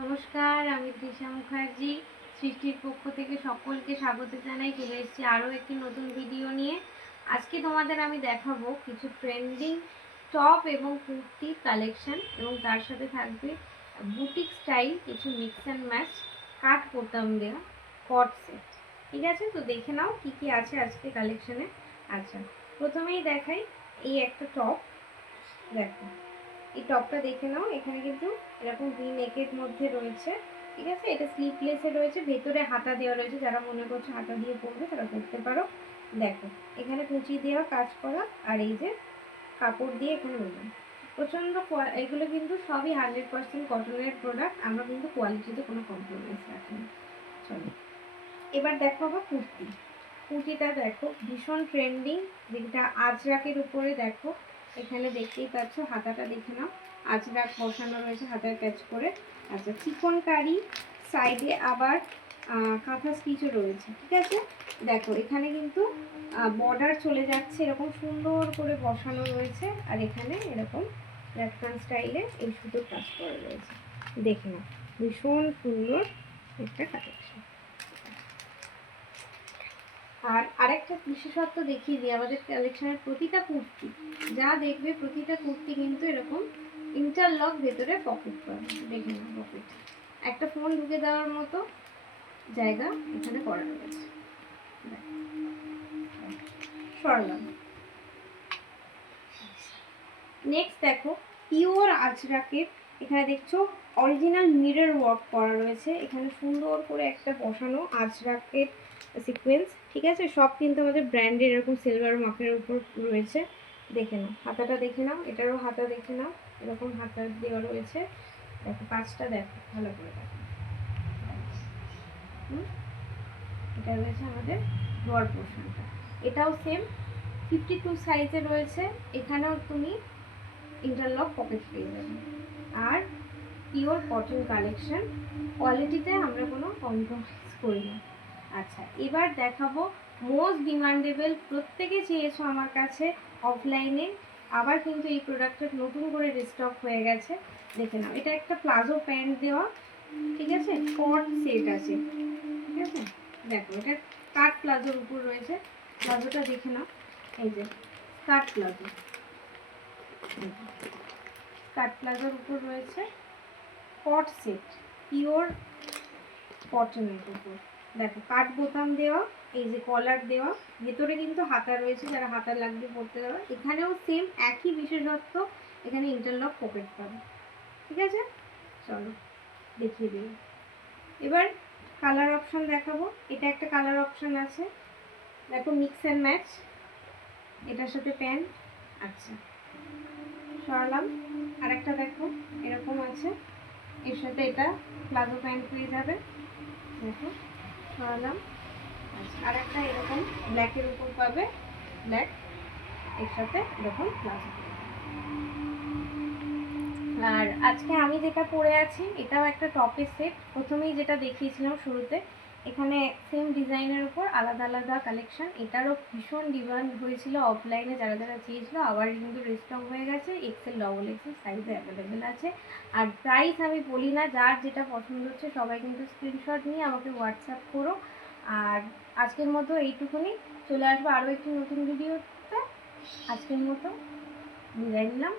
নমস্কার, আমি তৃষা মুখার্জি। সৃষ্টির পক্ষ থেকে সকলকে স্বাগত জানাই। চলে এসেছি আরও একটি নতুন ভিডিও নিয়ে। আজকে তোমাদের আমি দেখাবো কিছু ট্রেন্ডিং টপ এবং কুর্তির কালেকশন, এবং তার সাথে থাকবে বুটিক স্টাইল কিছু মিক্স অ্যান্ড ম্যাচ কাট বোতাম দেওয়া কট সেট। ঠিক আছে, তো দেখে নাও কি কি আছে আজকে কালেকশনে। আচ্ছা, প্রথমেই দেখাই এই একটা টপ। দেখো, এই টপটা দেখে নাও। এখানে কিন্তু এরকম ভি নেকের মধ্যে রয়েছে। ঠিক আছে, এটা স্লিভলেসে রয়েছে, ভেতরে হাতা দেওয়া রয়েছে। যারা মনে করছে হাতা দিয়ে পরবে তারা করতে পারো। দেখো, এখানে কুচি দেওয়া কাজ করা, আর এই যে কাপড় দিয়ে এখানে রয়েছে প্রচণ্ড। এগুলো কিন্তু সবই 100% কটনের প্রোডাক্ট। আমরা কিন্তু কোয়ালিটিতে কোনো কম্প্রোমাইজ রাখি না। চলো, এবার দেখো আবার কুর্তি। কুর্তিটা দেখো ভীষণ ট্রেন্ডিং, যেটা আজরাকের উপরে। দেখো, এখানে দেখতেই পাচ্ছ, হাতাটা দেখে নাও, আজরাক বসানো রয়েছে হাতার ক্যাচ করে। আচ্ছা, চিকনকারি, সাইডে আবার কাঁথা স্টিচও রয়েছে। ঠিক আছে, দেখো এখানে কিন্তু বর্ডার চলে যাচ্ছে, এরকম সুন্দর করে বসানো রয়েছে। আর এখানে এরকম র্যাফটান স্টাইলে এই সুতোর কাজ করা রয়েছে। দেখে নাও, ভীষণ সুন্দর একটা কালেকশন। আর আরেকটা বিশেষত্ব দেখিয়ে দিই, আমাদের কালেকশনের প্রতিটা কুর্তি যা দেখবে, প্রতিটা কুর্তি কিন্তু এরকম ইন্টারলক ভেতরে পকেট পাবে। দেখে না, পকেট একটা ফোন ঢুকে দেওয়ার মতো জায়গা এখানে করা রয়েছে। সরলাম। নেক্সট দেখো, পিওর আজরাকের। এখানে দেখছো অরিজিনাল মিরর ওয়ার্ক করা রয়েছে। এখানে সুন্দর করে একটা বসানো আজরাকের সিকোয়েন্স। ঠিক আছে, সব কিন্তু আমাদের ব্র্যান্ডের এরকম সিলভার মার্কের উপর রয়েছে। দেখে নাও, হাতাটা দেখে নাও, এটারও হাতা দেখে নাও, এরকম হাতা দেওয়া রয়েছে। দেখো কাজটা, দেখো ভালো করে দেখো। এটা রয়েছে আমাদের লোয়ার পোর্শনটা। এটাও সেম 52 সাইজে রয়েছে। এখানেও তুমি ইন্টারলক পকেট পেয়ে যাবে। আর পিওর কটন কালেকশন, কোয়ালিটিতে আমরা কোনো কম্প্রোমাইজ করি না। আচ্ছা, এবার দেখাবো মোস্ট ডিমান্ডেবল, প্রত্যেকে চেয়েছো আমার কাছে অফলাইনে, আবার কিন্তু এই প্রোডাক্টটা নতুন করে রিস্টক হয়ে গেছে। দেখে নাও, এটা একটা প্লাজো প্যান্ট দেওয়া। ঠিক আছে, কট সেট আছে। ঠিক আছে, দেখো এটা কাট প্লাজোর উপর রয়েছে। প্লাজোটা দেখে নাও, এই যে কাট প্লাজো, কাট প্লাজোর উপর রয়েছে কট সেট, পিওর কটনের উপর। দেখো কাট বোতাম দেওয়া, এই যে কলার দেওয়া, ভেতরে কিন্তু হাতা রয়েছে, যারা হাতা লাগবে পরতে দেওয়া। এখানেও সেম একই বিশেষত্ব, এখানে ইন্টারলক পকেট পাবে। ঠিক আছে, চলো দেখিয়ে দিই। এবার কালার অপশন দেখাবো। এটা একটা কালার অপশন আছে, দেখো মিক্স অ্যান্ড ম্যাচ, এটার সাথে প্যান্ট। আচ্ছা, সরালাম। আরেকটা দেখো এরকম আছে, এর সাথে এটা প্লাজো প্যান্ট পেয়ে যাবে। দেখো, সরালাম। আচ্ছা, আরেকটা এরকম ব্ল্যাকের উপর পাবে, ব্ল্যাক, এর সাথে এরকম প্লাজো। আর আজকে আমি যেটা পরে আছি এটাও একটা টপের সেট। প্রথমেই যেটা দেখিয়েছিলাম শুরুতে, এখানে সেম ডিজাইনের উপর আলাদা আলাদা কালেকশন। এটারও ভীষণ ডিমান্ড হয়েছিল অফলাইনে, যারা যারা চেয়েছিল, আবার কিন্তু রিস্টক হয়ে গেছে। এক্সেল, ডবল এক্সেল সাইজে অ্যাভেলেবেল আছে। আর প্রাইস আমি বলি না, যার যেটা পছন্দ হচ্ছে সবাই কিন্তু স্ক্রিনশট নিয়ে আমাকে হোয়াটসঅ্যাপ করো। আর আজকের মতো এইটুকুনি, চলে আসবো আরও একটি নতুন ভিডিওতে। আজকের মতো বিদায় নিলাম।